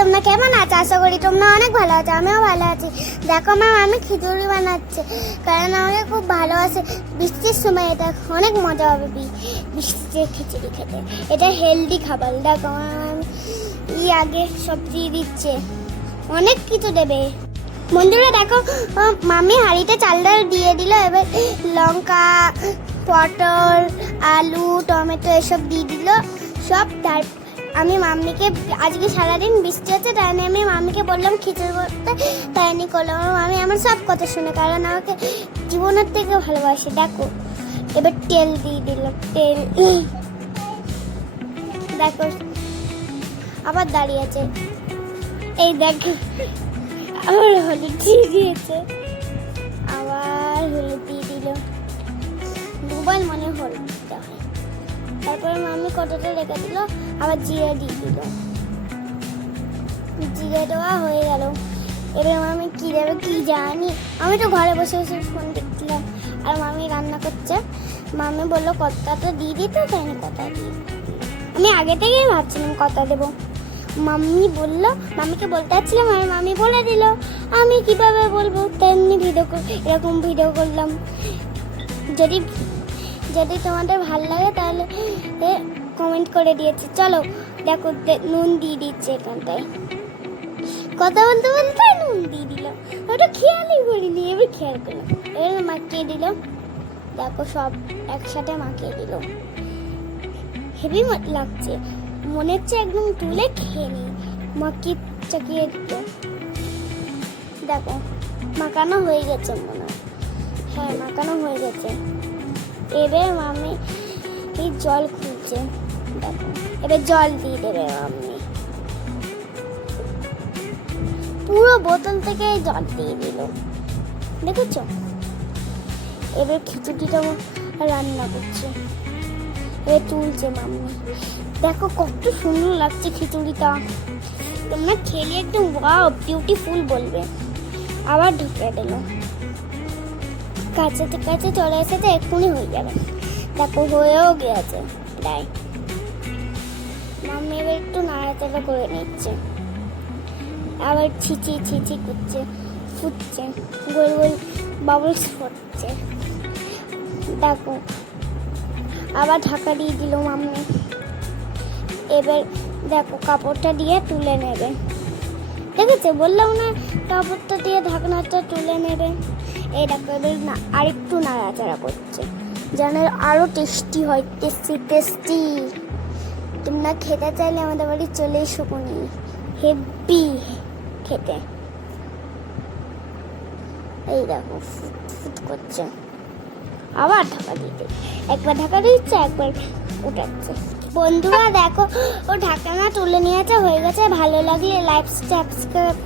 তোমরা কেমন আছো? আশা করি তোমরা অনেক ভালো আছো, আমিও ভালো আছি। দেখো ম্যাম, আমি খিচুড়ি বানাচ্ছি, কারণ আমাকে খুব ভালোবাসে। বৃষ্টির সময় এটা অনেক মজা হবে, বৃষ্টিতে খিচুড়ি খেতে। এটা হেলদি খাবার। দেখো ম্যাম, আগে সবজি দিচ্ছে, অনেক কিছু দেবে। বন্ধুরা দেখো, মামি হাঁড়িতে চাল ডাল দিয়ে দিল। এবার লঙ্কা, পটল, আলু, টমেটো এসব দিয়ে দিল সব। তার আমি মাম্মিকে, আজকে সারাদিন বৃষ্টি হচ্ছে, তাই আমি মাম্মিকে বললাম খিচুড়ি করতে, তাই আমি করলাম। মামি আমার সব কথা শুনে, কারণ আমাকে জীবনের থেকে ভালোবাসে। দেখো এবার তেল দিয়ে দিল, তেল। দেখো আবার দাঁড়িয়ে আছে, এই দেখো আবার হলুদ দিয়ে দিয়েছে, আবার হলুদ দিয়ে দিল। দুবার মনে হলুদ দিতে হয়। তারপরে মামি কতটা রেখে দিল, আবার জিরে দিয়ে দিল। জিরে দেওয়া হয়ে গেল। এবার মামি কী দেবে কি জানি, আমি তো ঘরে বসে বসে ফোন দেখছিলাম, আর মামি রান্না করছে। মামি বললো কতটা দিয়ে দিতে, তাই আমি কতটা দিয়ে দিলাম। আমি আগে থেকেই ভাবছিলাম কত দেবো। মাম্মি বললো, মামিকে বলতে যাচ্ছিলাম, আর মামি বলে দিল। আমি কিভাবে বলবো, তেমনি এরকম ভিডিও করলাম। যদি তোমাদের ভালো লাগে তাহলে কমেন্ট করে দিয়েছি। চলো দেখো, নুন দিয়ে দিচ্ছে এখানটায়। কথা বলতে বলতে নুন দিয়ে দিল, ওটা খেয়ালই করিনি, এবার খেয়াল করলাম। এবার মাখিয়ে দিল, দেখো সব একসাথে মাখিয়ে দিল। হেভি লাগছে, মনে হচ্ছে একদম তুলে খেয়ে নিই। মাখিয়ে চাকিয়ে দিল। দেখো মাখানো হয়ে গেছে মনে হয়। হ্যাঁ, মাখানো হয়ে গেছে। এবার মামি এই জল খুলছে। দেখো এবার জল দিয়ে দেবে মামি, পুরো বোতল থেকে জল দিয়ে দিল। দেখেছো? এবার খিচুড়িটা রান্না করছে, এবার তুলছে মামি। দেখো কত সুন্দর লাগছে খিচুড়িটা, তোমরা খেলে একদম ওয়াও বিউটিফুল বলবে। আবার ঢুকে দিল, কাছে চলে এসেছে, এক্ষুনি হয়ে যাবে। দেখো হয়েও গিয়েছে প্রায়। মাম্মি এবার একটু নাড়াচাড়া করে নিচ্ছে, আবার ছিচি করছে, ফুটছে, গোল গোল বাবলস ফুটছে। দেখো আবার ঢাকা দিয়ে দিল মাম্মি। এবার দেখো কাপড়টা দিয়ে তুলে নেবে। দেখেছে, বললাম না, কাপড়টা দিয়ে ঢাকনাটা তুলে নেবে। এই দেখো এবার আরেকটু নাড়াচাড়া করছে, যেন আরো টেস্টি হয়। টেস্টি। তোমরা খেতে চাইলে আমাদের বাড়ি চলে এসো, কোনি হেভি খেতে। এই দেখো ফুট করছে, আবার ঢাকা দিতে, একবার ঢাকা দিচ্ছে, একবার উঠাচ্ছে। বন্ধুরা দেখো, ও ঢাকনা তুলে নিয়েছে, হয়ে গেছে। ভালো লাগলে লাইক সাবস্ক্রাইব